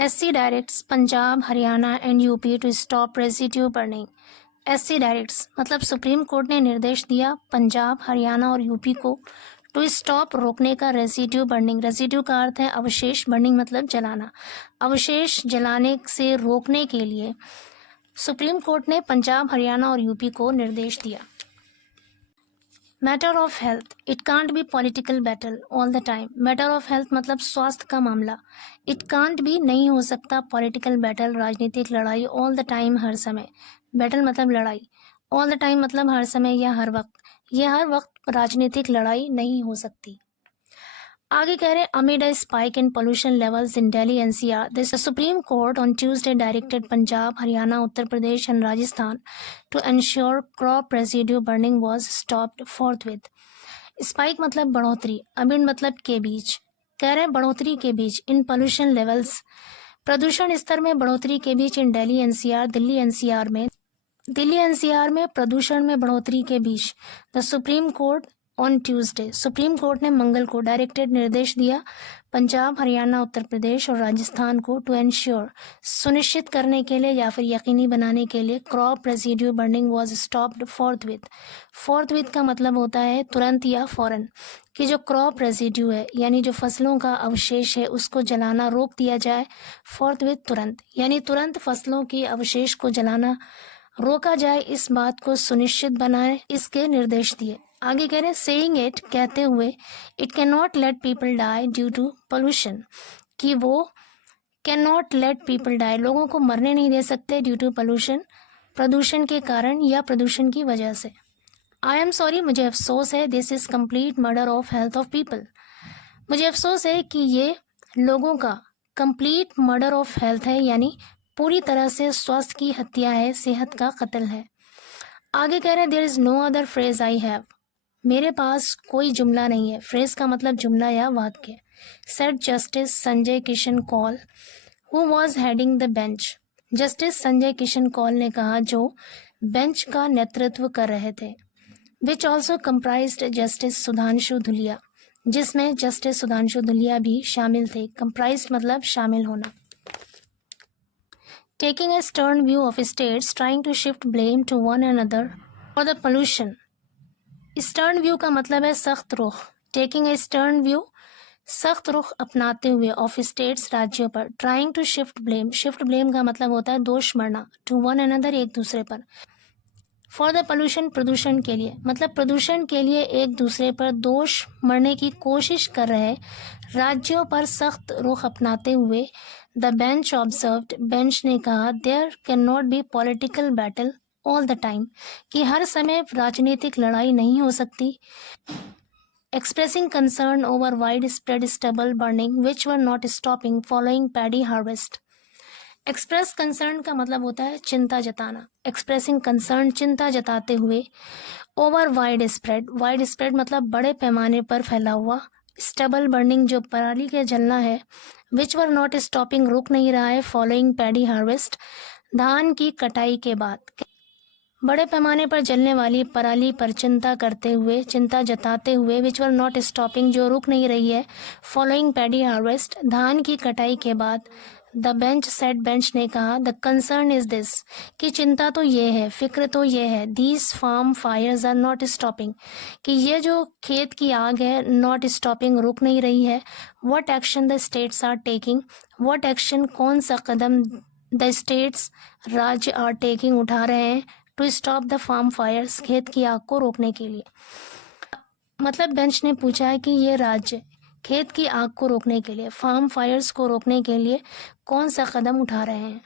SC directs Punjab, Haryana and UP to stop residue burning. SC directs मतलब supreme court ने निर्देश दिया पंजाब, हरियाणा और यूपी को टू स्टॉप रोकने का रेजिड्यू बर्निंग। रेजिड्यू का अर्थ है अवशेष, बर्निंग मतलब जलाना। अवशेष जलाने से रोकने के लिए सुप्रीम कोर्ट ने पंजाब, हरियाणा और यूपी को निर्देश दिया। Matter of health, it can't be political battle all the time. Matter of health मतलब स्वास्थ्य का मामला। इट कांट बी नहीं हो सकता पॉलिटिकल बैटल राजनीतिक लड़ाई ऑल द टाइम हर समय। बैटल मतलब लड़ाई, ऑल द टाइम मतलब हर समय या हर वक्त। यह हर वक्त राजनीतिक लड़ाई नहीं हो सकती। आगे कह रहे amid a spike in pollution levels in Delhi NCR the supreme court on Tuesday directed Punjab, Haryana, Uttar Pradesh and Rajasthan to ensure crop residue burning was stopped forthwith. Spike मतलब बढ़ोतरी, अमिड मतलब के बीच। कह रहे बढ़ोतरी के बीच, इन पोल्यूशन लेवल्स प्रदूषण स्तर में बढ़ोतरी के बीच, in Delhi NCR Delhi NCR में प्रदूषण में बढ़ोतरी के बीच the supreme court on Tuesday supreme court ने मंगल को डायरेक्टेड निर्देश दिया पंजाब, हरियाणा, उत्तर प्रदेश और राजस्थान को टू एंश्योर सुनिश्चित करने के लिए या फिर यकीनी बनाने के लिए crop residue burning was stopped फोर्थविथ। फोर्थविथ का मतलब होता है तुरंत या फौरन, कि जो क्रॉप रेजिड्यू है यानी जो फसलों का अवशेष है उसको जलाना रोक दिया जाए। फोर्थविथ तुरंत, यानी तुरंत फसलों के अवशेष को जलाना रोका जाए, इस बात को सुनिश्चित बनाए, इसके निर्देश दिए। आगे कह रहे सेइंग इट, कहते हुए, it can not let people die due to pollution, कि वो can not let people die, लोगों को मरने नहीं दे सकते, ड्यू टू पोल्यूशन, प्रदूषण के कारण या प्रदूषण की वजह से। आई एम सॉरी, मुझे अफसोस है, this is complete murder of health of people, मुझे अफसोस है कि ये लोगों का कंप्लीट मर्डर ऑफ हेल्थ है, यानी पूरी तरह से स्वास्थ्य की हत्या है, सेहत का कत्ल है। आगे कह रहे हैं there is no other phrase I have, मेरे पास कोई जुमला नहीं है। फ्रेज का मतलब जुमला या वाक्य। Said justice Sanjay Kishan Kaul who was heading the bench, justice Sanjay Kishan Kaul ने कहा जो बेंच का नेतृत्व कर रहे थे। Which also comprised justice Sudhanshu Dhulia, जिसमें जस्टिस सुधांशु धुलिया भी शामिल थे। कंप्राइज्ड मतलब शामिल होना। Taking a stern view of states trying to shift blame to one another for the pollution. Stern view का मतलब है सख्त रुख। Taking a stern view, सख्त रुख अपनाते हुए, of states राज्यों पर। Trying to shift blame, shift blame का मतलब होता है दोष मढ़ना, to one another एक दूसरे पर। For the pollution, प्रदूषण के लिए, मतलब प्रदूषण के लिए एक दूसरे पर दोष मढ़ने की कोशिश कर रहे राज्यों पर सख्त रुख अपनाते हुए द बेंच ऑब्जर्व्ड, बेंच ने कहा there can not be political battle all the time, कि हर समय राजनीतिक लड़ाई नहीं हो सकती। Expressing concern over wide spread stubble burning which were not stopping following paddy harvest. Express concern का मतलब होता है चिंता जताना। एक्सप्रेसिंग कंसर्न चिंता जताते हुए, ओवर वाइड स्प्रेड मतलब बड़े पैमाने पर फैला हुआ, स्टबल बर्निंग जो पराली के जलना है, विच वर नॉट स्टॉपिंग रुक नहीं रहा है, फॉलोइंग पैडी हार्वेस्ट धान की कटाई के बाद। बड़े पैमाने पर जलने वाली पराली पर चिंता जताते हुए, विच वर नॉट स्टॉपिंग जो रुक नहीं रही है, फॉलोइंग पैडी हार्वेस्ट धान की कटाई के बाद। द बेंच सेड, बेंच ने कहा द कंसर्न इज दिस, कि चिंता तो ये है, फिक्र तो ये है, these farm fires are not stopping, कि ये जो खेत की आग है, नॉट स्टॉपिंग रुक नहीं रही है। What action the states are taking, what action कौन सा कदम द स्टेट्स राज्य आर टेकिंग उठा रहे हैं, to stop the farm fires खेत की आग को रोकने के लिए। मतलब बेंच ने पूछा है कि ये राज्य खेत की आग को रोकने के लिए, फार्म फायर्स को रोकने के लिए कौन सा कदम उठा रहे हैं।